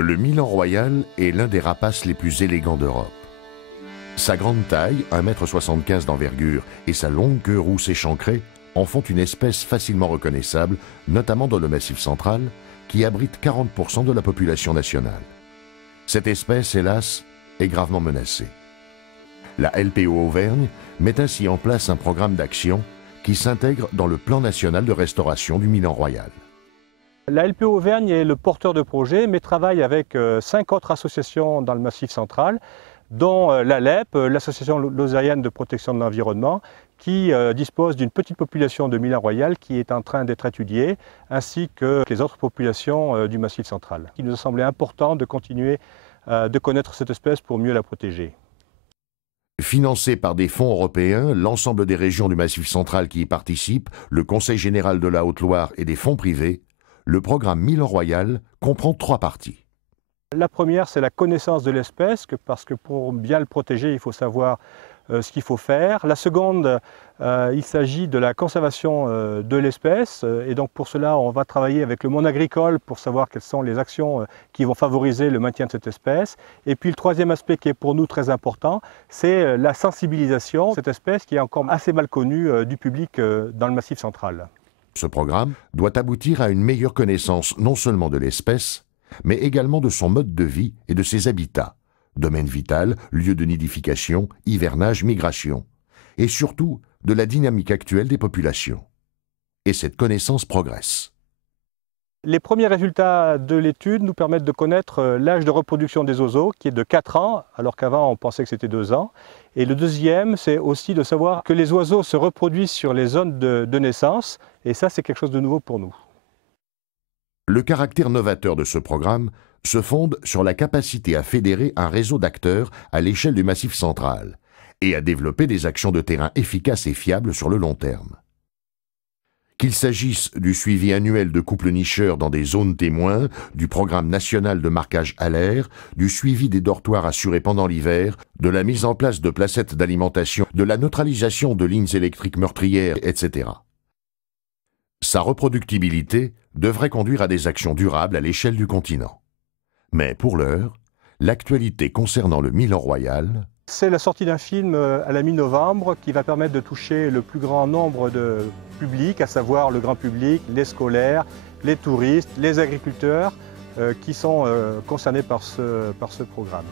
Le Milan royal est l'un des rapaces les plus élégants d'Europe. Sa grande taille, 1,75 m d'envergure, et sa longue queue rousse échancrée en font une espèce facilement reconnaissable, notamment dans le Massif central, qui abrite 40% de la population nationale. Cette espèce, hélas, est gravement menacée. La LPO Auvergne met ainsi en place un programme d'action qui s'intègre dans le plan national de restauration du Milan royal. La LPO Auvergne est le porteur de projet, mais travaille avec 5 autres associations dans le Massif central, dont l'ALEP, l'Association lozérienne de protection de l'environnement, qui dispose d'une petite population de Milan royal qui est en train d'être étudiée, ainsi que les autres populations du Massif central. Il nous a semblé important de continuer de connaître cette espèce pour mieux la protéger. Financé par des fonds européens, l'ensemble des régions du Massif central qui y participent, le Conseil général de la Haute-Loire et des fonds privés, le programme Milan royal comprend 3 parties. La première, c'est la connaissance de l'espèce, parce que pour bien le protéger, il faut savoir ce qu'il faut faire. La seconde, il s'agit de la conservation de l'espèce, et donc pour cela, on va travailler avec le monde agricole pour savoir quelles sont les actions qui vont favoriser le maintien de cette espèce. Et puis le troisième aspect qui est pour nous très important, c'est la sensibilisation de cette espèce qui est encore assez mal connue du public dans le Massif central. Ce programme doit aboutir à une meilleure connaissance non seulement de l'espèce, mais également de son mode de vie et de ses habitats, domaine vital, lieu de nidification, hivernage, migration, et surtout de la dynamique actuelle des populations. Et cette connaissance progresse. Les premiers résultats de l'étude nous permettent de connaître l'âge de reproduction des oiseaux, qui est de 4 ans, alors qu'avant on pensait que c'était 2 ans. Et le deuxième, c'est aussi de savoir que les oiseaux se reproduisent sur les zones de naissance, et ça c'est quelque chose de nouveau pour nous. Le caractère novateur de ce programme se fonde sur la capacité à fédérer un réseau d'acteurs à l'échelle du Massif central et à développer des actions de terrain efficaces et fiables sur le long terme. Qu'il s'agisse du suivi annuel de couples nicheurs dans des zones témoins, du programme national de marquage à l'air, du suivi des dortoirs assurés pendant l'hiver, de la mise en place de placettes d'alimentation, de la neutralisation de lignes électriques meurtrières, etc. Sa reproductibilité devrait conduire à des actions durables à l'échelle du continent. Mais pour l'heure, l'actualité concernant le Milan royal... C'est la sortie d'un film à la mi-novembre qui va permettre de toucher le plus grand nombre de publics, à savoir le grand public, les scolaires, les touristes, les agriculteurs qui sont concernés par ce programme.